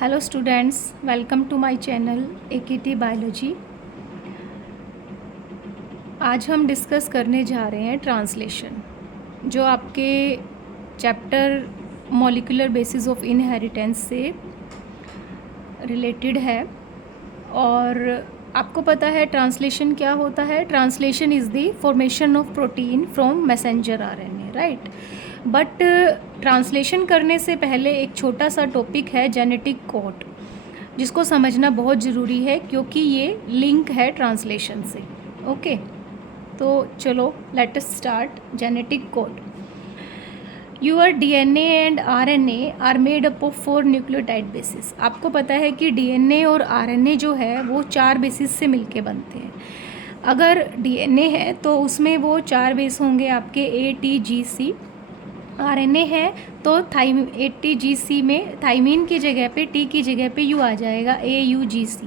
Hello students, welcome to my channel AKT biology. आज हम discuss करने जा रहे हैं ट्रांसलेशन, जो आपके chapter molecular basis of inheritance से रिलेटेड है। और आपको पता है ट्रांसलेशन क्या होता है। Translation is the formation of protein from messenger RNA, right. But translation करने से पहले एक छोटा सा टॉपिक है जेनेटिक कोड, जिसको समझना बहुत ज़रूरी है क्योंकि ये लिंक है ट्रांसलेशन से। ओके, तो चलो let us start. Genetic code. Your DNA and RNA are made up of 4 nucleotide bases. आपको पता है कि डीएनए और आरएनए जो है वो 4 बेसिस से मिलके बनते हैं। अगर डीएनए है तो उसमें वो 4 बेस होंगे आपके ATGC। आरएनए है तो ATGC में थाइमिन की जगह पे T की जगह पे U आ जाएगा, AUGC।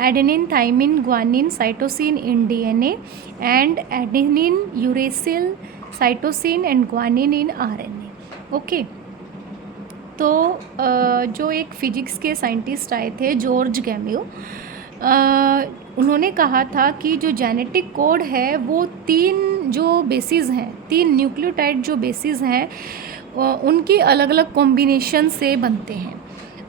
Adenine, thymine, guanine, cytosine in DNA and adenine, uracil, cytosine and guanine in RNA. Okay, तो जो एक फिजिक्स के साइंटिस्ट आए थे, जॉर्ज गैमियो, उन्होंने कहा था कि जो जेनेटिक कोड है वो 3 जो बेसिस हैं, 3 न्यूक्लियोटाइड जो बेसिस हैं, उनकी अलग अलग कॉम्बिनेशन से बनते हैं।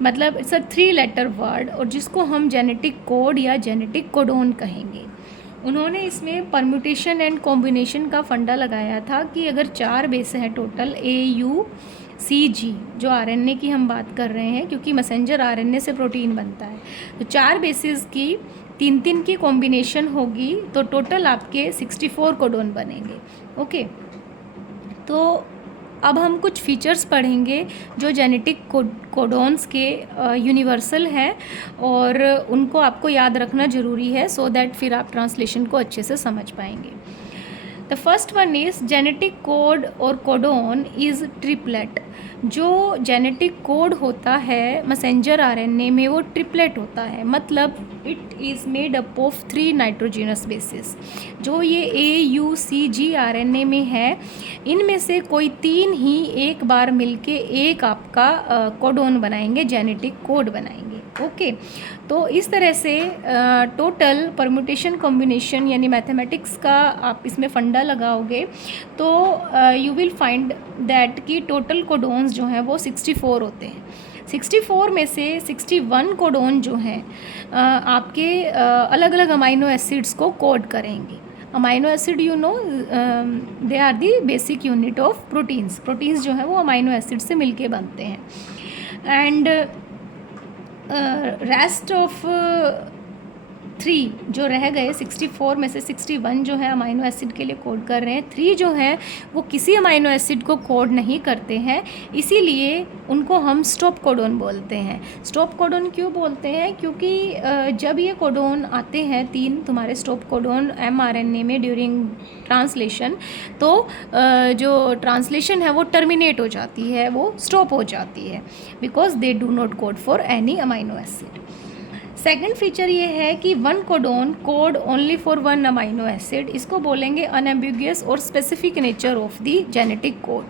मतलब इट्स अ 3 लेटर वर्ड, और जिसको हम जेनेटिक कोड या जेनेटिक कोडोन कहेंगे। उन्होंने इसमें परम्यूटेशन एंड कॉम्बिनेशन का फंडा लगाया था कि अगर 4 बेस हैं टोटल, AUCG, जो आरएनए की हम बात कर रहे हैं क्योंकि मैसेंजर आरएनए से प्रोटीन बनता है, तो 4 बेसिस की 3-3 की कॉम्बिनेशन होगी तो टोटल आपके 64 कोडोन बनेंगे। ओके, तो अब हम कुछ फीचर्स पढ़ेंगे जो जेनेटिक कोडोन्स के यूनिवर्सल हैं, और उनको आपको याद रखना ज़रूरी है सो दैट फिर आप ट्रांसलेशन को अच्छे से समझ पाएंगे। The first one is genetic code और कोडोन इज़ ट्रिपलेट। जो जेनेटिक कोड होता है मैसेंजर आरएनए में वो ट्रिपलेट होता है, मतलब it is made up of 3 nitrogenous basis. जो ये AUCG आरएनए में है, इनमें से कोई 3 ही एक बार मिलके एक आपका कोडोन बनाएंगे, जेनेटिक कोड बनाएंगे। ओके, तो इस तरह से टोटल परम्यूटेशन कॉम्बिनेशन यानी मैथमेटिक्स का आप इसमें फंडा लगाओगे तो यू विल फाइंड दैट कि टोटल कोडोन्स जो हैं वो 64 होते हैं। 64 में से 61 कोडोन जो हैं आपके अलग अलग अमाइनो एसिड्स को कोड करेंगे। Amino acid you know they are the basic unit of proteins. Proteins जो हैं वो अमाइनो एसिड से मिलके बनते हैं। एंड रेस्ट ऑफ 3 जो रह गए, 64 में से 61 जो है अमाइनो एसिड के लिए कोड कर रहे हैं, 3 जो हैं वो किसी अमाइनो एसिड को कोड नहीं करते हैं, इसीलिए उनको हम स्टॉप कोडोन बोलते हैं। स्टॉप कोडोन क्यों बोलते हैं? क्योंकि जब ये कोडोन आते हैं 3 तुम्हारे स्टॉप कोडोन mRNA में ड्यूरिंग ट्रांसलेशन, तो जो ट्रांसलेशन है वो टर्मिनेट हो जाती है, वो स्टॉप हो जाती है, because they do not code for any amino acid. Second feature ये है कि 1 codon code only for 1 amino acid. इसको बोलेंगे अनएम्बिगुअस और specific nature of the genetic code.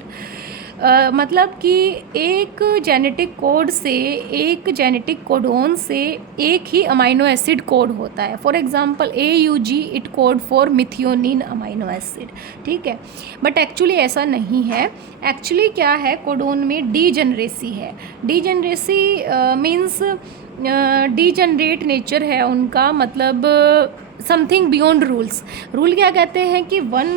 मतलब कि एक जेनेटिक कोड से, एक जेनेटिक कोडोन से एक ही अमाइनो एसिड कोड होता है। For example AUG it code for methionine amino acid, ठीक है। बट एक्चुअली ऐसा नहीं है। एक्चुअली क्या है, कोडोन में डीजनरेसी है। डीजनरेसी मीन्स डीजनरेट नेचर है उनका, मतलब समथिंग बियॉन्ड रूल्स। रूल क्या कहते हैं कि 1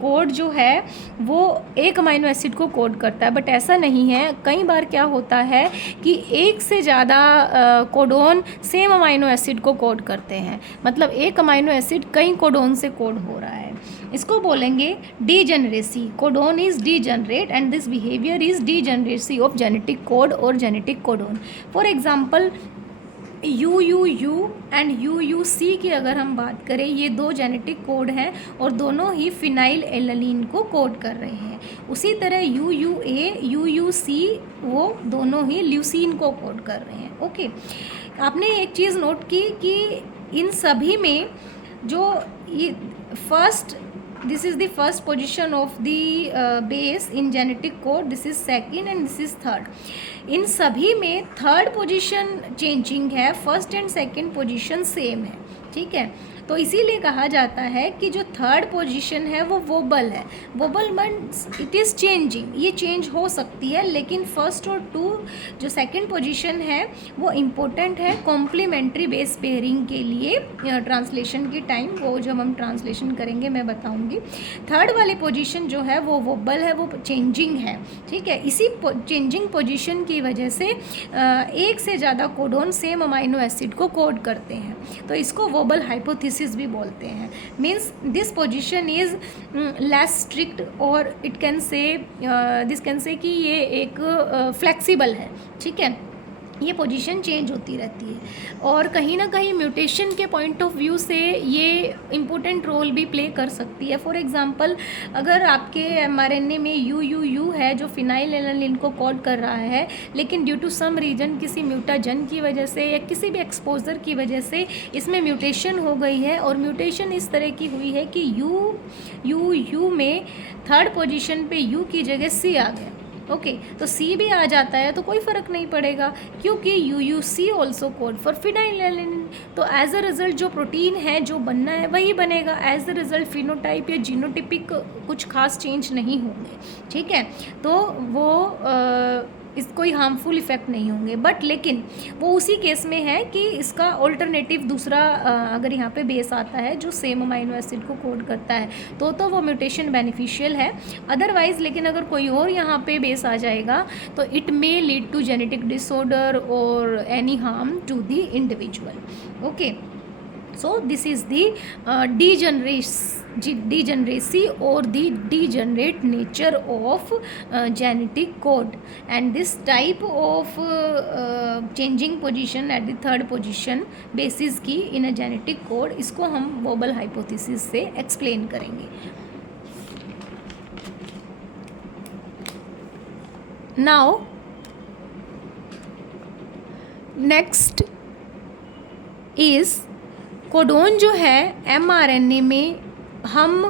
कोड जो है वो एक अमाइनो एसिड को कोड करता है, बट ऐसा नहीं है। कई बार क्या होता है कि एक से ज़्यादा कोडोन सेम अमाइनो एसिड को कोड करते हैं, मतलब एक अमाइनो एसिड कई कोडोन से कोड हो रहा है। इसको बोलेंगे degeneracy. Codon is degenerate and this behaviour is degeneracy of genetic code और genetic codon. For example UUU and UUC की अगर हम बात करें, ये 2 जेनेटिक कोड हैं और दोनों ही फिनाइल एलानीन को कोड कर रहे हैं। उसी तरह UUA, UUC वो दोनों ही ल्यूसीन को कोड कर रहे हैं। ओके, आपने एक चीज़ नोट की कि इन सभी में जो ये first this is the first position of the base in genetic code, this is second and this is third. इन सभी में थर्ड पोजीशन चेंजिंग है, first and second position same है, ठीक है। तो इसीलिए कहा जाता है कि जो थर्ड पोजीशन है वो वोबल है। Wobble means it is changing, ये चेंज हो सकती है, लेकिन फर्स्ट और टू जो सेकंड पोजीशन है वो इम्पोर्टेंट है कॉम्प्लीमेंट्री बेस पेयरिंग के लिए ट्रांसलेशन के टाइम, वो जब हम ट्रांसलेशन करेंगे मैं बताऊंगी। थर्ड वाली पोजीशन जो है वो वोबल है, वो चेंजिंग है, ठीक है। इसी चेंजिंग पोजीशन की वजह से एक से ज़्यादा कोडोन सेम अमाइनो एसिड को कोड करते हैं, तो इसको वोबल हाइपोथेसिस भी बोलते हैं। Means this position is less strict और it can say this can say कि ये एक फ्लेक्सिबल है, ठीक है। ये पोजीशन चेंज होती रहती है और कहीं ना कहीं म्यूटेशन के पॉइंट ऑफ व्यू से ये इम्पोर्टेंट रोल भी प्ले कर सकती है। फॉर एग्जांपल अगर आपके एमआरएनए में यू है जो फिनाइलएलानिन को कोड कर रहा है, लेकिन ड्यू टू सम रीजन किसी म्यूटाजन की वजह से या किसी भी एक्सपोजर की वजह से इसमें म्यूटेशन हो गई है और म्यूटेशन इस तरह की हुई है कि यू में थर्ड पोजीशन पे यू की जगह सी आ गया, ओके तो सी भी आ जाता है तो कोई फ़र्क नहीं पड़ेगा, क्योंकि यूयूसी ऑल्सो कोड फॉर फिनाइलएलानिन। तो एज अ रिज़ल्ट जो प्रोटीन है जो बनना है वही बनेगा, एज अ रिज़ल्ट फिनोटाइप या जीनोटिपिक कुछ खास चेंज नहीं होंगे, ठीक है। तो वो इस कोई हार्मफुल इफ़ेक्ट नहीं होंगे, बट लेकिन वो उसी केस में है कि इसका ऑल्टरनेटिव दूसरा अगर यहाँ पे बेस आता है जो सेम अमाइनो एसिड को कोड करता है तो वो म्यूटेशन बेनिफिशियल है। अदरवाइज़ लेकिन अगर कोई और यहाँ पे बेस आ जाएगा तो it may lead to genetic disorder और any harm to the individual, okay. So this is the degeneracy or the degenerate nature of genetic code, and this type of changing position at the third position basis की in a genetic code, इसको हम wobble hypothesis से explain करेंगे। Now next is codon जो है mRNA में हम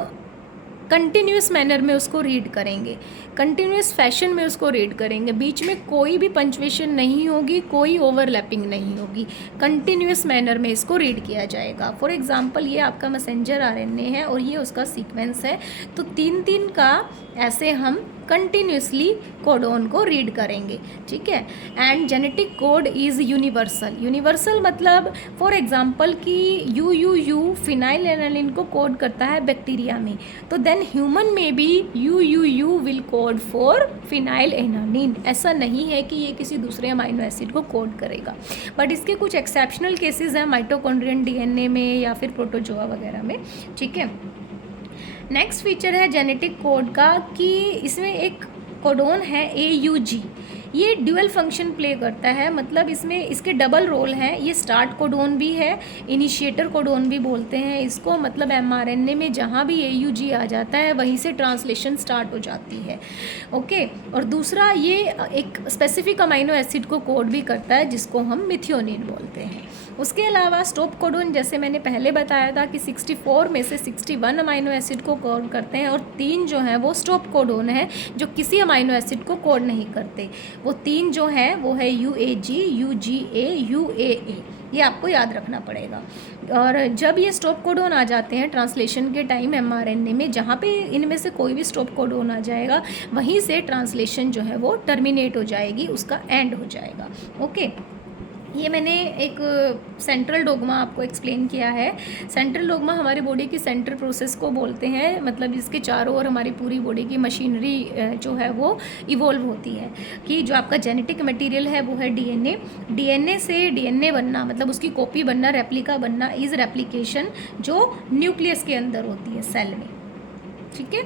continuous manner में उसको रीड करेंगे, कंटिन्यूस फैशन में उसको रीड करेंगे, बीच में कोई भी पंचुएशन नहीं होगी, कोई ओवरलैपिंग नहीं होगी, कंटिन्यूस मैनर में इसको रीड किया जाएगा। फॉर एग्जांपल ये आपका मैसेंजर आरएनए है और ये उसका सीक्वेंस है, तो 3-3 का ऐसे हम कंटिन्यूसली कोडोन को रीड करेंगे, ठीक है। And genetic code is universal. Universal मतलब फॉर एग्जांपल कि यू फिनाइलएलानिन को कोड करता है बैक्टीरिया में, तो देन ह्यूमन में भी you will code for phenylalanine. ऐसा नहीं है कि ये किसी दूसरे अमाइनो एसिड को कोड करेगा, बट इसके कुछ एक्सेप्शनल केसेस हैं माइटोकॉन्ड्रियन डीएनए में या फिर प्रोटोजोआ वगैरह में, ठीक है। नेक्स्ट फीचर है जेनेटिक कोड का कि इसमें एक कोडोन है AUG, ये ड्यूअल फंक्शन प्ले करता है, मतलब इसमें इसके डबल रोल हैं। ये स्टार्ट कोडोन भी है, इनिशिएटर कोडोन भी बोलते हैं इसको, मतलब एमआरएनए में जहाँ भी AUG आ जाता है वहीं से ट्रांसलेशन स्टार्ट हो जाती है, ओके। और दूसरा ये एक स्पेसिफिक अमाइनो एसिड को कोड भी करता है जिसको हम मिथियोनिन बोलते हैं। उसके अलावा स्टॉप कोडोन जैसे मैंने पहले बताया था कि 64 में से 61 अमाइनो एसिड को कोड करते हैं और 3 जो हैं वो स्टॉप कोडोन है जो किसी अमाइनो एसिड को कोड नहीं करते। वो 3 जो हैं वो है UAG, UGA, UAA, ये आपको याद रखना पड़ेगा। और जब ये स्टॉप कोडोन आ जाते हैं ट्रांसलेशन के टाइम एमआरएनए में, जहाँ पे इनमें से कोई भी स्टॉप कोडोन आ जाएगा वहीं से ट्रांसलेशन जो है वो टर्मिनेट हो जाएगी, उसका एंड हो जाएगा, ओके। ये मैंने एक सेंट्रल डोग्मा आपको एक्सप्लेन किया है। सेंट्रल डोग्मा हमारी बॉडी की सेंट्रल प्रोसेस को बोलते हैं, मतलब इसके चारों ओर हमारी पूरी बॉडी की मशीनरी जो है वो इवॉल्व होती है। कि जो आपका जेनेटिक मटेरियल है वो है डीएनए से डीएनए बनना, मतलब उसकी कॉपी बनना, रेप्लिका बनना इज़ रेप्लिकेशन, जो न्यूक्लियस के अंदर होती है सेल में, ठीक है।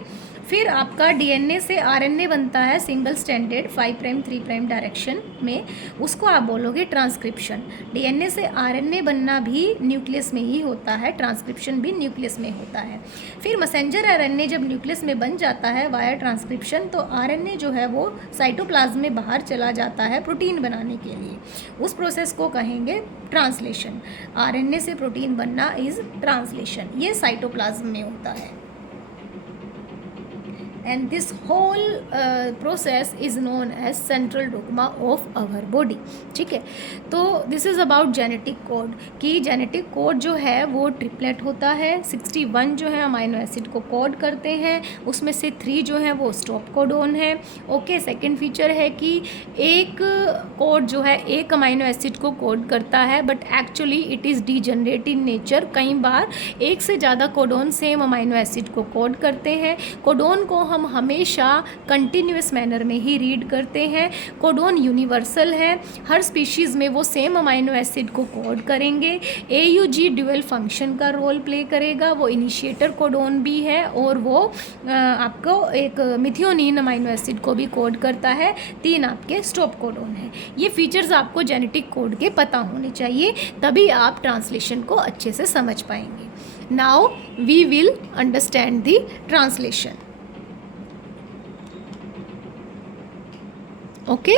फिर आपका डीएनए से आरएनए बनता है सिंगल स्ट्रैंडेड 5' 3' डायरेक्शन में, उसको आप बोलोगे ट्रांसक्रिप्शन। डीएनए से आरएनए बनना भी न्यूक्लियस में ही होता है, ट्रांसक्रिप्शन भी न्यूक्लियस में होता है। फिर मैसेंजर आरएनए जब न्यूक्लियस में बन जाता है वाया ट्रांसक्रिप्शन, तो आरएनए जो है वो साइटोप्लाज्म में बाहर चला जाता है प्रोटीन बनाने के लिए, उस प्रोसेस को कहेंगे ट्रांसलेशन। आरएनए से प्रोटीन बनना इज़ ट्रांसलेशन, ये साइटोप्लाज्म में होता है। And this whole process is known as central dogma of our body. ठीक है, तो this is about genetic code कि जेनेटिक कोड जो है वो ट्रिपलेट होता है। 61 जो है अमाइनो एसिड को कोड करते हैं, उसमें से 3 जो है वो स्टॉप कोडोन है। ओके, सेकंड फीचर है कि एक कोड जो है एक अमाइनो एसिड को कोड करता है, but actually it is degenerate in nature. कई बार एक से ज़्यादा कोडोन सेम अमाइनो एसिड को कोड करते हैं। कोडोन को हम हमेशा कंटिन्यूस मैनर में ही रीड करते हैं। कोडोन यूनिवर्सल है, हर स्पीशीज़ में वो सेम अमाइनो एसिड को कोड करेंगे। AUG ड्यूअल फंक्शन का रोल प्ले करेगा, वो इनिशिएटर कोडोन भी है और वो आपको एक मिथियोनिन अमाइनो एसिड को भी कोड करता है। 3 आपके स्टॉप कोडोन है। ये फीचर्स आपको जेनेटिक कोड के पता होने चाहिए, तभी आप ट्रांसलेशन को अच्छे से समझ पाएंगे। Now we will understand the translation. Okay,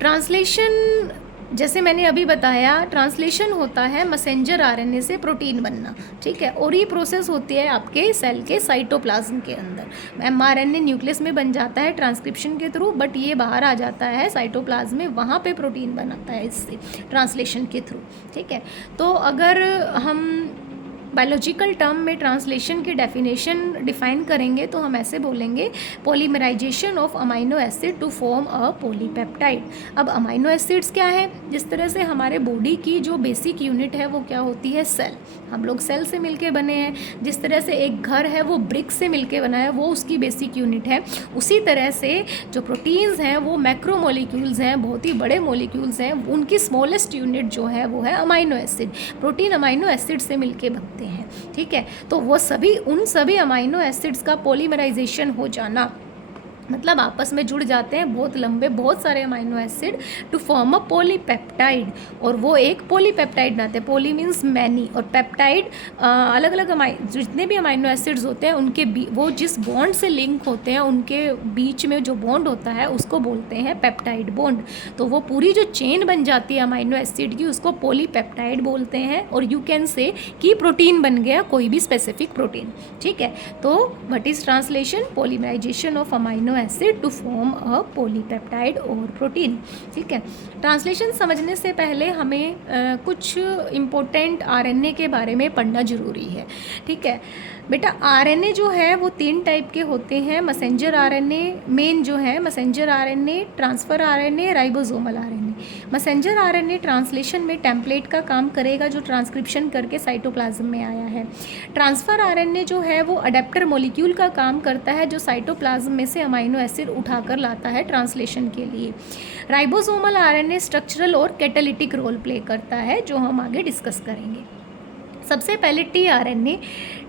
translation जैसे मैंने अभी बताया, ट्रांसलेशन होता है मैसेंजर RNA से प्रोटीन बनना। ठीक है, और ये प्रोसेस होती है आपके सेल के साइटोप्लाज्म के अंदर। mRNA न्यूक्लियस में बन जाता है ट्रांसक्रिप्शन के थ्रू, बट ये बाहर आ जाता है साइटोप्लाज्म में, वहाँ पे प्रोटीन बनाता है इससे ट्रांसलेशन के थ्रू। ठीक है, तो अगर हम बायोलॉजिकल टर्म में ट्रांसलेशन की डेफिनेशन डिफाइन करेंगे तो हम ऐसे बोलेंगे, polymerisation of amino acid to form a polypeptide. अब अमाइनो एसिड्स क्या है? जिस तरह से हमारे बॉडी की जो बेसिक यूनिट है वो क्या होती है? सेल। हम लोग सेल से मिलके बने हैं। जिस तरह से एक घर है वो ब्रिक से मिलके बना है, वो उसकी बेसिक यूनिट है। उसी तरह से जो प्रोटीन्स हैं वो मैक्रोमोलिक्यूल्स हैं, बहुत ही बड़े मोलिक्यूल्स हैं। उनकी स्मॉलेस्ट यूनिट जो है वो है amino acid. Protein amino acid से मिलके बनते हैं। ठीक है, तो वो उन सभी अमाइनो एसिड्स का पॉलीमराइजेशन हो जाना, मतलब आपस में जुड़ जाते हैं बहुत लंबे बहुत सारे amino acid to form a polypeptide, और वो एक पॉलीपेप्टाइड बनाते हैं। पॉली मीन्स मैनी, और पेप्टाइड अलग अलग जितने भी अमाइनो एसिड्स होते हैं उनके वो जिस बॉन्ड से लिंक होते हैं उनके बीच में जो बॉन्ड होता है उसको बोलते हैं पेप्टाइड बॉन्ड। तो वो पूरी जो चेन बन जाती है अमाइनो एसिड की उसको पॉलीपेप्टाइड बोलते हैं। और यू कैन से कि प्रोटीन बन गया, कोई भी स्पेसिफिक प्रोटीन। ठीक है, तो what is translation? Polymerisation of amino acid to form a polypeptide और प्रोटीन। ठीक है, ट्रांसलेशन समझने से पहले हमें कुछ इम्पोर्टेंट RNA के बारे में पढ़ना ज़रूरी है। ठीक है बेटा, RNA जो है वो 3 टाइप के होते हैं। मैसेंजर RNA मेन जो है, messenger RNA, transfer RNA, ribosomal RNA। Messenger RNA translation में टेम्पलेट का काम करेगा जो ट्रांसक्रिप्शन करके साइटोप्लाज्म में आया है। ट्रांसफ़र RNA जो है वो अडेप्टर मॉलिक्यूल का काम करता है जो साइटोप्लाज्म में से अमाइनो एसिड उठाकर लाता है ट्रांसलेशन के लिए। राइबोसोमल RNA स्ट्रक्चरल और कैटालिटिक रोल प्ले करता है, जो हम आगे डिस्कस करेंगे। सबसे पहले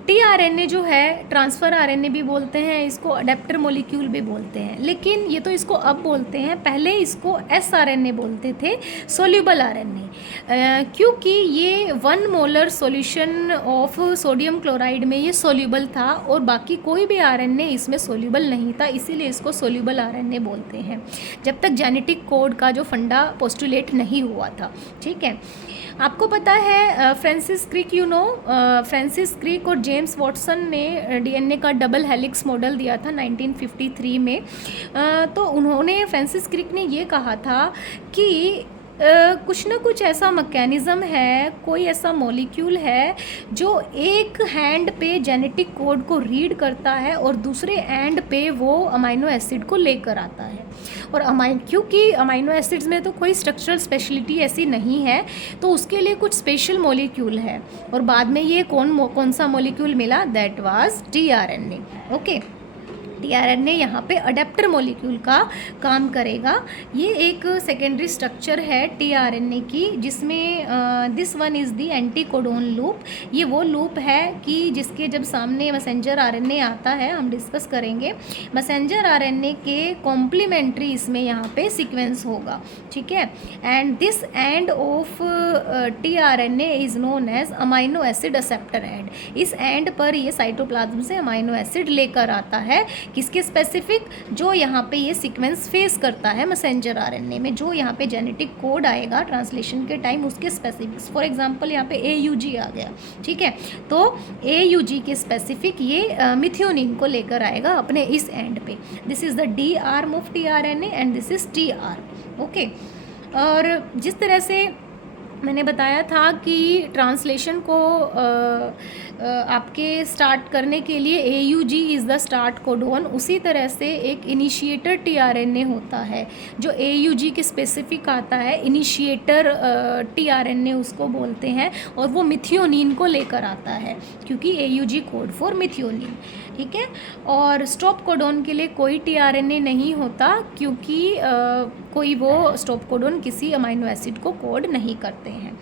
tRNA जो है, ट्रांसफ़र RNA भी बोलते हैं इसको, अडेप्टर मॉलिक्यूल भी बोलते हैं, लेकिन ये तो इसको अब बोलते हैं, पहले इसको sRNA बोलते थे, सोल्यूबल RNA, क्योंकि ये 1 molar solution of sodium chloride में ये सोल्यूबल था और बाकी कोई भी RNA इसमें सोल्यूबल नहीं था, इसीलिए इसको सोल्यूबल RNA बोलते हैं, जब तक जेनेटिक कोड का जो फंडा पोस्टुलेट नहीं हुआ था। ठीक है, आपको पता है फ्रांसिस क्रिक, फ्रांसिस क्रिक और जेम्स वॉटसन ने DNA का डबल हेलिक्स मॉडल दिया था 1953 में। तो उन्होंने, फ्रांसिस क्रिक ने ये कहा था कि कुछ ना कुछ ऐसा मैकेनिज़्म है, कोई ऐसा मॉलिक्यूल है जो एक हैंड पे जेनेटिक कोड को रीड करता है और दूसरे एंड पे वो अमाइनो एसिड को लेकर आता है। और क्योंकि अमाइनो एसिड्स में तो कोई स्ट्रक्चरल स्पेशलिटी ऐसी नहीं है, तो उसके लिए कुछ स्पेशल मॉलिक्यूल है, और बाद में ये कौन सा मॉलिक्यूल मिला? That was tRNA। Okay, tRNA यहाँ पे अडेप्टर मॉलिक्यूल का काम करेगा। ये एक सेकेंडरी स्ट्रक्चर है tRNA की, जिसमें this one is the anti codon loop. ये वो लूप है कि जिसके जब सामने मैसेंजर RNA आता है, हम डिस्कस करेंगे, मैसेंजर RNA के कॉम्प्लीमेंट्री इसमें यहाँ पे सीक्वेंस होगा। ठीक है, and this end of tRNA is known as amino acid acceptor end. इस एंड पर ये साइटोप्लाज्म से अमाइनो एसिड लेकर आता है किसके स्पेसिफिक? जो यहाँ पे ये सीक्वेंस फेस करता है मैसेंजर आरएनए में, जो यहाँ पे जेनेटिक कोड आएगा ट्रांसलेशन के टाइम, उसके स्पेसिफिक्स। फॉर एग्जांपल यहाँ पे AUG आ गया, ठीक है, तो AUG के स्पेसिफिक ये मिथियोनिन को लेकर आएगा अपने इस एंड पे। This is the D arm of tRNA and this is T arm, okay. और जिस तरह से मैंने बताया था कि ट्रांसलेशन को आपके स्टार्ट करने के लिए AUG is the start codon, उसी तरह से एक इनिशिएटर tRNA होता है जो AUG के स्पेसिफिक आता है। इनिशिएटर tRNA उसको बोलते हैं, और वो मिथियोनिन को लेकर आता है क्योंकि AUG कोड फॉर मिथियोनिन, ठीक है। और स्टॉप कोडोन के लिए कोई tRNA नहीं होता क्योंकि कोई वो स्टॉप कोडोन किसी अमाइनो एसिड को कोड नहीं करते हैं।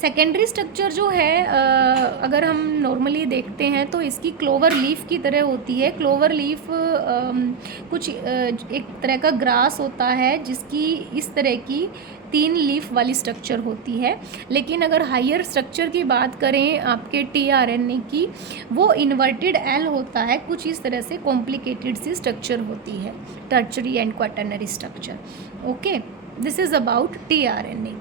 सेकेंडरी स्ट्रक्चर जो है अगर हम नॉर्मली देखते हैं तो इसकी क्लोवर लीफ की तरह होती है। क्लोवर लीफ कुछ एक तरह का ग्रास होता है जिसकी इस तरह की 3 लीफ वाली स्ट्रक्चर होती है। लेकिन अगर हायर स्ट्रक्चर की बात करें आपके tRNA की, वो इन्वर्टेड L होता है, कुछ इस तरह से कॉम्प्लिकेटेड सी स्ट्रक्चर होती है, tertiary and quaternary structure, okay. This is about tRNA।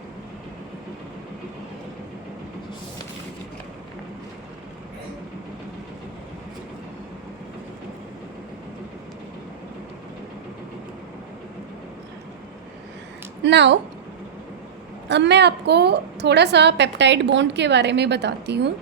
Now अब मैं आपको थोड़ा सा पेप्टाइड बॉन्ड के बारे में बताती हूँ।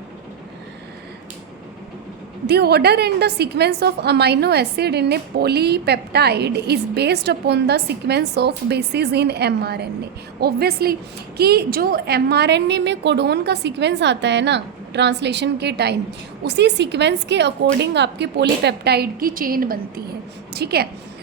The order and the sequence of amino acid in a polypeptide is based upon the sequence of bases in mRNA. Obviously कि जो mRNA में कोडोन का सीक्वेंस आता है ना ट्रांसलेशन के टाइम, उसी सीक्वेंस के अकॉर्डिंग आपके पॉलीपेप्टाइड की चेन बनती है, ठीक है।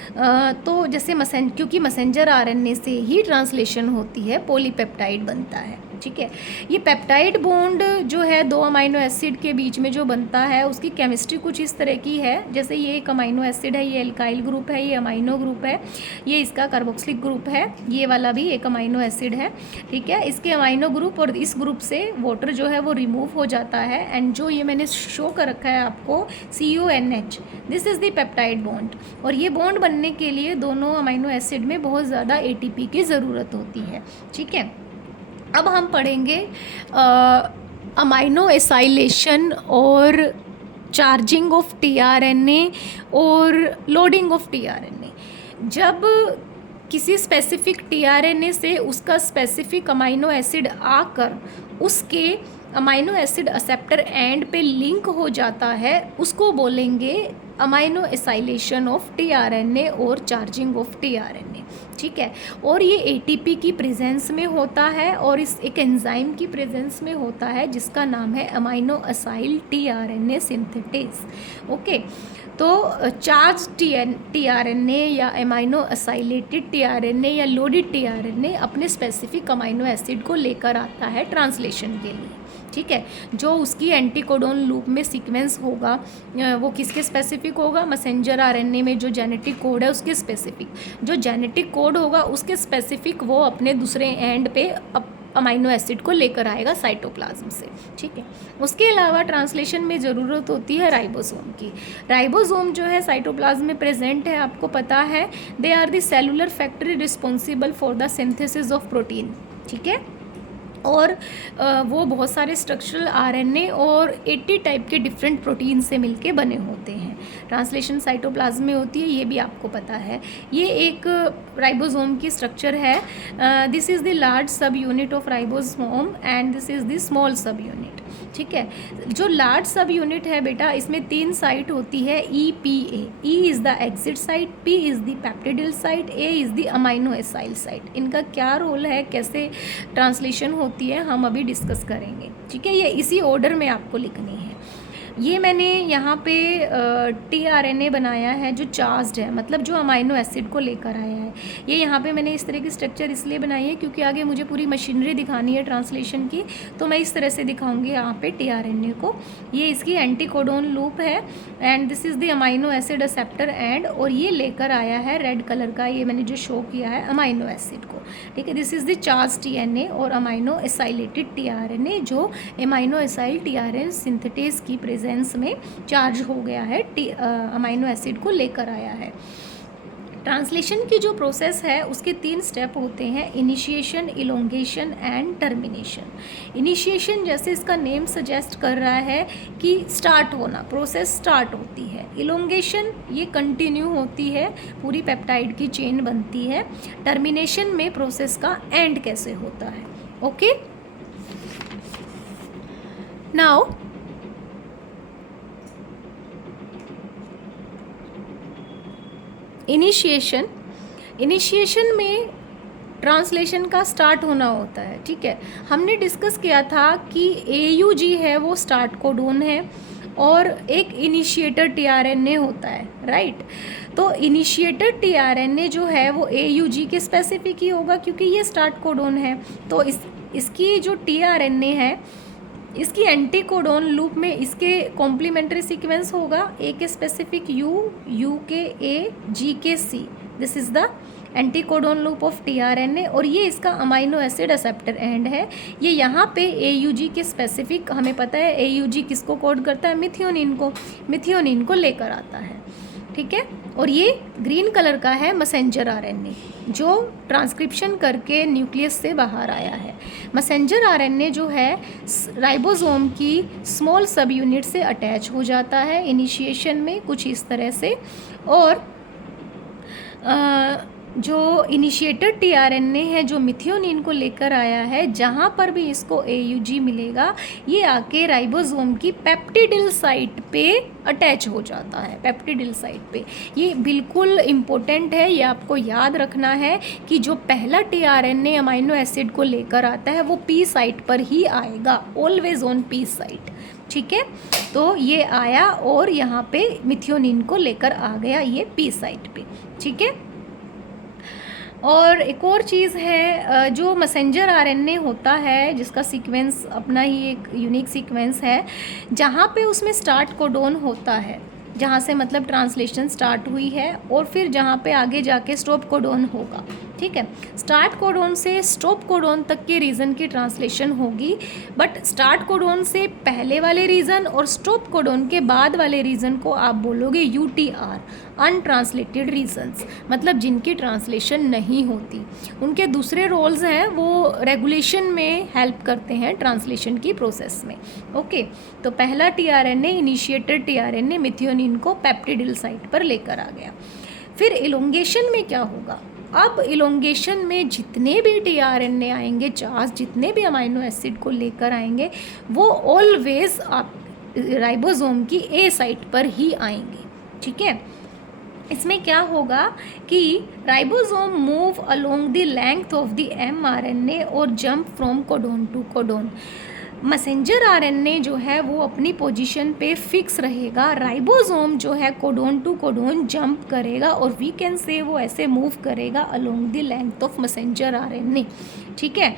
तो जैसे क्योंकि मैसेंजर आरएनए से ही ट्रांसलेशन होती है, पॉलीपेप्टाइड बनता है, ठीक है। ये पेप्टाइड बॉन्ड जो है 2 अमाइनो एसिड के बीच में जो बनता है उसकी केमिस्ट्री कुछ इस तरह की है। जैसे ये एक अमाइनो एसिड है, ये एल्काइल ग्रुप है, ये अमाइनो ग्रुप है, ये इसका कार्बोक्सिलिक ग्रुप है, ये वाला भी एक अमाइनो एसिड है, ठीक है। इसके अमाइनो ग्रुप और इस ग्रुप से वाटर जो है वो रिमूव हो जाता है, एंड जो ये मैंने शो कर रखा है आपको CONH, this is the peptide bond. और ये बॉन्ड बनने के लिए दोनों अमाइनो एसिड में बहुत ज़्यादा ATP की ज़रूरत होती है, ठीक है। अब हम पढ़ेंगे अमाइनो एसाइलेशन और चार्जिंग ऑफ tRNA और लोडिंग ऑफ tRNA। जब किसी स्पेसिफिक tRNA से उसका स्पेसिफिक अमाइनो एसिड आकर उसके अमाइनो एसिड एक्सेप्टर एंड पे लिंक हो जाता है, उसको बोलेंगे अमाइनो एसाइलेशन ऑफ tRNA और चार्जिंग ऑफ tRNA, ठीक है। और ये ATP की प्रेजेंस में होता है और इस एक एंजाइम की प्रेजेंस में होता है जिसका नाम है amino acyl tRNA synthetase, okay. तो चार्ज tRNA या अमाइनो एसाइलेटेड tRNA या लोडेड tRNA अपने स्पेसिफिक अमाइनो एसिड को लेकर आता है ट्रांसलेशन के लिए, ठीक है। जो उसकी एंटीकोडोन लूप में सीक्वेंस होगा वो किसके स्पेसिफिक होगा? मैसेंजर आरएनए में जो जेनेटिक कोड है उसके स्पेसिफिक। जो जेनेटिक कोड होगा उसके स्पेसिफिक वो अपने दूसरे एंड पे अमाइनो एसिड को लेकर आएगा साइटोप्लाज्म से, ठीक है। उसके अलावा ट्रांसलेशन में ज़रूरत होती है राइबोसोम की। राइबोसोम जो है साइटोप्लाज्म में प्रेजेंट है, आपको पता है, they are the cellular factory responsible for the synthesis of protein, ठीक है। और वो बहुत सारे स्ट्रक्चरल आरएनए और 80 टाइप के डिफरेंट प्रोटीन से मिलके बने होते हैं। ट्रांसलेशन साइटोप्लाज्म में होती है, ये भी आपको पता है। ये एक राइबोसोम की स्ट्रक्चर है। दिस इज़ द लार्ज सब unit of ribosome and this is the small सब यूनिट, ठीक है। जो लार्ज सब यूनिट है बेटा, इसमें 3 साइट होती है EPA। E is the exit site, P is the peptidyl site, A is the amino acyl site. इनका क्या रोल है, कैसे ट्रांसलेशन होती है, हम अभी डिस्कस करेंगे, ठीक है। ये इसी ऑर्डर में आपको लिखनी है। ये मैंने यहाँ पे tRNA बनाया है जो चार्ज्ड है, मतलब जो अमाइनो एसिड को लेकर आया है। ये यहाँ पे मैंने इस तरह की स्ट्रक्चर इसलिए बनाई है क्योंकि आगे मुझे पूरी मशीनरी दिखानी है ट्रांसलेशन की, तो मैं इस तरह से दिखाऊंगी यहाँ पे tRNA को। ये इसकी एंटीकोडोन लूप है and this is the amino acid acceptor and, और ये लेकर आया है रेड कलर का, ये मैंने जो शो किया है अमाइनो एसिड को, ठीक है। This is the charge TNA और अमाइनो एसाइलेटेड tRNA जो अमाइनो एसाइल tRNA सिंथेटेज की प्रेजेंस प्रेजेंस में चार्ज हो गया है, अमाइनो एसिड को लेकर आया है। ट्रांसलेशन की जो प्रोसेस है उसके 3 स्टेप होते हैं, initiation, elongation and termination. Initiation जैसे इसका नेम सजेस्ट कर रहा है कि स्टार्ट होना, प्रोसेस स्टार्ट होती है। इलोंगेशन ये कंटिन्यू होती है, पूरी पेप्टाइड की चेन बनती है। टर्मिनेशन में प्रोसेस का एंड कैसे होता है। ओके, नाउ इनिशिएशन में ट्रांसलेशन का स्टार्ट होना होता है। ठीक है, हमने डिस्कस किया था कि AUG है वो स्टार्ट कोडोन है और एक इनिशिएटर tRNA होता है, राइट। तो इनिशिएटर tRNA जो है वो AUG के स्पेसिफिक ही होगा क्योंकि ये स्टार्ट कोडोन है। तो इसकी जो tRNA है इसकी एंटी कोडोन लूप में इसके कॉम्प्लीमेंट्री सीक्वेंस होगा, ए के स्पेसिफिक यू के ए, जी के C. This is the anti codon loop of tRNA और ये इसका अमाइनो एसिड एक्सेप्टर एंड है। ये यहाँ पे AUG के स्पेसिफिक, हमें पता है AUG किसको कोड करता है, मिथियोनिन को लेकर आता है। ठीक है, और ये ग्रीन कलर का है मैसेंजर RNA जो ट्रांसक्रिप्शन करके न्यूक्लियस से बाहर आया है। मैसेंजर RNA जो है राइबोसोम की स्मॉल सब यूनिट से अटैच हो जाता है इनिशिएशन में कुछ इस तरह से, और जो इनिशिएटर tRNA है जो मिथियोनिन को लेकर आया है, जहाँ पर भी इसको AUG मिलेगा ये आके राइबोसोम की पेप्टिडिल साइट पे अटैच हो जाता है। पेप्टिडिल साइट पे ये बिल्कुल इम्पोर्टेंट है, ये आपको याद रखना है कि जो पहला tRNA अमाइनो एसिड को लेकर आता है वो P साइट पर ही आएगा, ऑलवेज ऑन P साइट। ठीक है, तो ये आया और यहाँ पे मिथियोनिन को लेकर आ गया ये P साइट पे। ठीक है, और एक और चीज़ है, जो मैसेंजर RNA होता है जिसका सीक्वेंस अपना ही एक यूनिक सीक्वेंस है, जहाँ पे उसमें स्टार्ट कोडोन होता है, जहाँ से मतलब ट्रांसलेशन स्टार्ट हुई है, और फिर जहाँ पे आगे जाके स्टॉप कोडोन होगा। ठीक है, स्टार्ट कोडोन से स्टॉप कोडोन तक के रीजन की ट्रांसलेशन होगी, बट स्टार्ट कोडोन से पहले वाले रीजन और स्टॉप कोडोन के बाद वाले रीजन को आप बोलोगे UTR, अनट्रांसलेटेड रीजन्स, मतलब जिनकी ट्रांसलेशन नहीं होती। उनके दूसरे रोल्स हैं, वो रेगुलेशन में हेल्प करते हैं ट्रांसलेशन की प्रोसेस में। ओके, तो पहला tRNA इनिशिएटर tRNA मिथियोनिन को पेप्टिडिल साइट पर लेकर आ गया। फिर इलोंगेशन में क्या होगा, अब इलोंगेशन में जितने भी tRNA आएंगे, चार्ज जितने भी अमाइनो एसिड को लेकर आएंगे, वो ऑलवेज आप राइबोसोम की A साइट पर ही आएंगे। ठीक है, इसमें क्या होगा कि ribosome move along the length of the mRNA और jump from codon to codon. Messenger RNA जो है वो अपनी पोजीशन पे फिक्स रहेगा, राइबोसोम जो है कोडोन टू कोडोन जंप करेगा, और वी कैन से वो ऐसे मूव करेगा along the length of messenger RNA। ठीक है,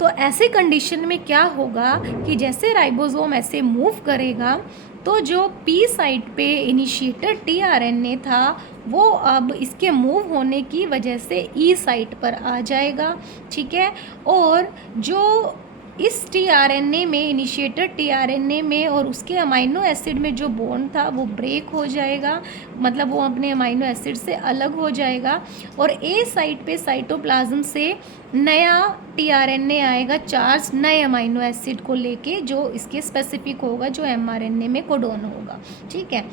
तो ऐसे कंडीशन में क्या होगा कि जैसे राइबोसोम ऐसे मूव करेगा तो जो P साइट पे इनिशिएटर tRNA था वो अब इसके मूव होने की वजह से E साइट पर आ जाएगा। ठीक है, और जो इस tRNA में, इनिशिएटर tRNA में और उसके अमाइनो एसिड में जो बॉन्ड था वो ब्रेक हो जाएगा, मतलब वो अपने अमाइनो एसिड से अलग हो जाएगा, और A साइट पे साइटोप्लाज्म से नया tRNA आएगा चार्ज नए अमाइनो एसिड को लेके, जो इसके स्पेसिफिक होगा, जो mRNA में कोडोन होगा। ठीक है,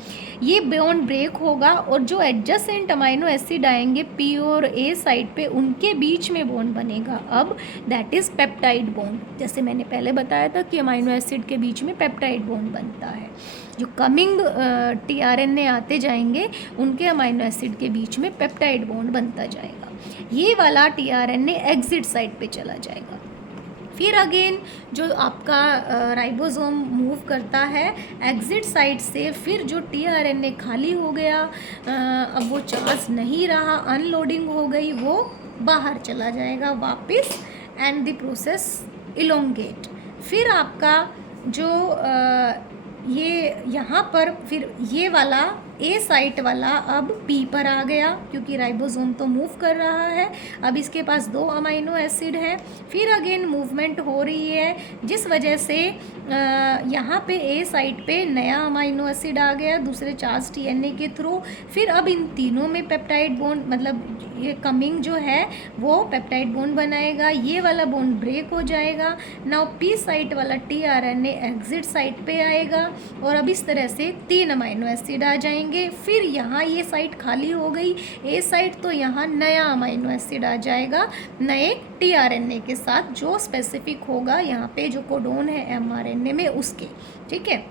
ये बॉन्ड ब्रेक होगा और जो एडजेसेंट अमाइनो एसिड आएंगे P और A साइड पे, उनके बीच में बॉन्ड बनेगा अब, दैट इज़ पेप्टाइड बॉन्ड। जैसे मैंने पहले बताया था कि अमाइनो एसिड के बीच में पेप्टाइड बॉन्ड बनता है। जो कमिंग tRNA आते जाएंगे उनके अमाइनो एसिड के बीच में पेप्टाइड बॉन्ड बनता जाएगा। ये वाला tRNA एग्जिट साइट पे चला जाएगा। फिर अगेन जो आपका राइबोसोम मूव करता है एग्जिट साइट से, फिर जो tRNA खाली हो गया, अब वो चार्ज नहीं रहा, अनलोडिंग हो गई, वो बाहर चला जाएगा वापस, एंड द प्रोसेस इलोंगेट। फिर आपका जो ये यहाँ पर फिर ये वाला ए साइट वाला अब पी पर आ गया, क्योंकि राइबोसोम तो मूव कर रहा है। अब इसके पास 2 अमाइनो एसिड है, फिर अगेन मूवमेंट हो रही है, जिस वजह से यहाँ पे ए साइट पे नया अमाइनो एसिड आ गया दूसरे चार्ज टीएनए के थ्रू। फिर अब इन तीनों में पेप्टाइड बॉन्ड, मतलब ये कमिंग जो है वो पेप्टाइड बॉन्ड बनाएगा, ये वाला बॉन्ड ब्रेक हो जाएगा। नाउ पी साइट वाला टीआरएनए एग्जिट साइट पे आएगा, और अब इस तरह से 3 अमाइनो एसिड आ जाएंगे। फिर यहाँ ये साइट खाली हो गई ए साइट, तो यहाँ नया अमाइनो एसिड आ जाएगा नए टीआरएनए के साथ, जो स्पेसिफिक होगा यहाँ पे जो कोडोन है एमआरएनए में उसके, ठीक है।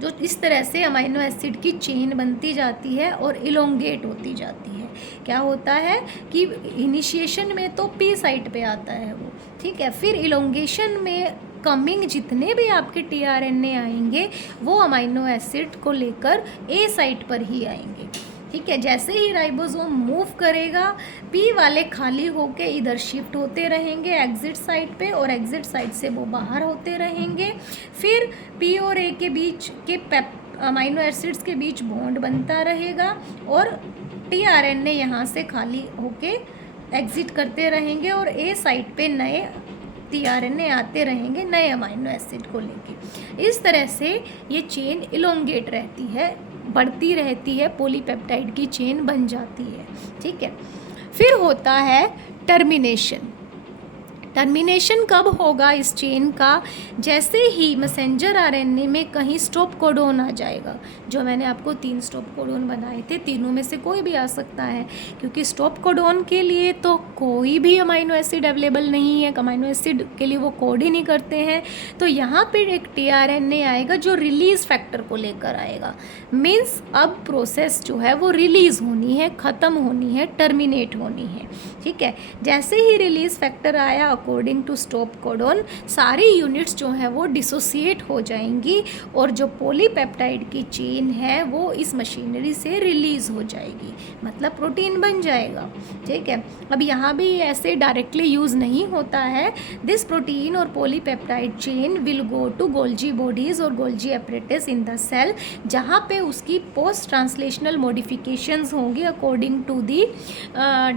जो इस तरह से अमाइनो एसिड की चेन बनती जाती है और इलोंगेट होती जाती है। क्या होता है कि इनिशिएशन में तो पी साइट पे आता है वो, ठीक है, फिर इलोंगेशन में कमिंग जितने भी आपके टीआरएनए आएंगे वो अमाइनो एसिड को लेकर ए साइट पर ही आएंगे, ठीक है। जैसे ही राइबोसोम मूव करेगा, पी वाले खाली होके इधर शिफ्ट होते रहेंगे एग्जिट साइट पे, और एग्जिट साइट से वो बाहर होते रहेंगे। फिर पी और ए के बीच के अमाइनो एसिड्स के बीच बॉन्ड बनता रहेगा, और टीआरएनए यहाँ से खाली होके एग्जिट करते रहेंगे, और ए साइट पे नए टीआरएनए आते रहेंगे नए अमाइनो एसिड को लेके। इस तरह से ये चेन इलोंगेट रहती है, बढ़ती रहती है, पॉलीपेप्टाइड की चेन बन जाती है, ठीक है। फिर होता है टर्मिनेशन। टर्मिनेशन कब होगा इस चेन का? जैसे ही मैसेंजर आरएनए में कहीं स्टॉप कोडोन आ जाएगा। जो मैंने आपको 3 स्टॉप कोडोन बनाए थे, तीनों में से कोई भी आ सकता है, क्योंकि स्टॉप कोडोन के लिए तो कोई भी अमाइनो एसिड अवेलेबल नहीं है, अमाइनो एसिड के लिए वो कोड ही नहीं करते हैं। तो यहाँ पर एक टीआरएनए आएगा जो रिलीज फैक्टर को लेकर आएगा। मीन्स अब प्रोसेस जो है वो रिलीज़ होनी है, ख़त्म होनी है, टर्मिनेट होनी है, ठीक है। जैसे ही रिलीज फैक्टर आया अकॉर्डिंग टू स्टॉप कोडोन, सारी यूनिट्स जो है वो डिसोसिएट हो जाएंगी, और जो पॉलीपेप्टाइड की चेन है वो इस मशीनरी से रिलीज़ हो जाएगी, मतलब प्रोटीन बन जाएगा, ठीक है। अब यहाँ भी ऐसे डायरेक्टली यूज़ नहीं होता है। दिस प्रोटीन और polypeptide chain will go to Golgi bodies और Golgi apparatus in the cell, जहाँ पे उसकी पोस्ट ट्रांसलेशनल मॉडिफिकेशंस होंगी according to the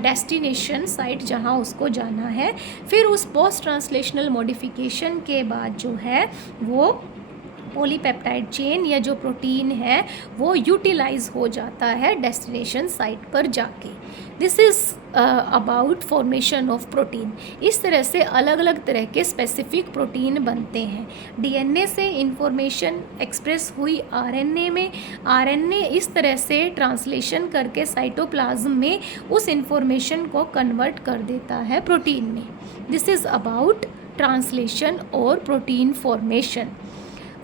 destination site जहाँ उसको जाना है। फिर उस पोस्ट ट्रांसलेशनल मॉडिफिकेशन के बाद जो है वो पॉलीपेप्टाइड चेन या जो प्रोटीन है वो यूटिलाइज हो जाता है डेस्टिनेशन साइट पर जाके। This is about formation of protein. इस तरह से अलग अलग तरह के स्पेसिफिक प्रोटीन बनते हैं। डीएनए से इंफॉर्मेशन एक्सप्रेस हुई आरएनए में, आरएनए इस तरह से ट्रांसलेशन करके साइटोप्लाज्म में उस इंफॉर्मेशन को कन्वर्ट कर देता है प्रोटीन में। दिस इज़ अबाउट ट्रांसलेशन और protein formation.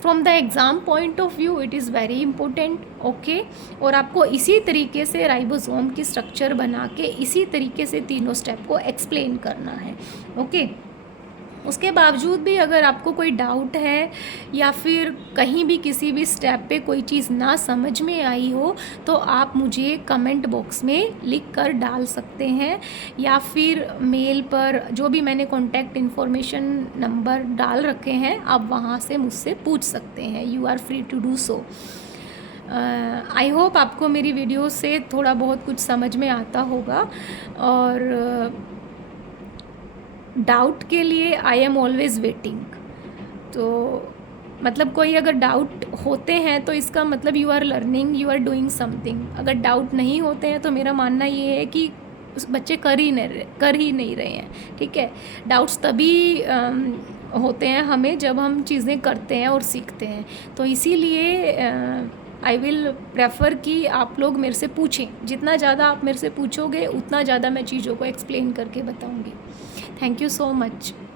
From the exam point of view it is very important, okay. और आपको इसी तरीके से राइबोसोम की स्ट्रक्चर बना के इसी तरीके से तीनों स्टेप को एक्सप्लेन करना है, ओके। उसके बावजूद भी अगर आपको कोई डाउट है या फिर कहीं भी किसी भी स्टेप पे कोई चीज़ ना समझ में आई हो, तो आप मुझे कमेंट बॉक्स में लिख कर डाल सकते हैं, या फिर मेल पर जो भी मैंने कॉन्टैक्ट इन्फॉर्मेशन नंबर डाल रखे हैं आप वहाँ से मुझसे पूछ सकते हैं। You are free to do so. I hope आपको मेरी वीडियो से थोड़ा बहुत कुछ समझ में आता होगा, और डाउट के लिए आई एम ऑलवेज़ वेटिंग। तो मतलब कोई अगर डाउट होते हैं तो इसका मतलब you are learning, you are doing something. अगर डाउट नहीं होते हैं तो मेरा मानना ये है कि उस बच्चे कर ही नहीं रहे हैं, ठीक है। डाउट्स तभी होते हैं हमें जब हम चीज़ें करते हैं और सीखते हैं। तो इसीलिए आई विल प्रेफर कि आप लोग मेरे से पूछें। जितना ज़्यादा आप मेरे से पूछोगे उतना ज़्यादा मैं चीज़ों को एक्सप्लेन करके बताऊँगी। Thank you so much.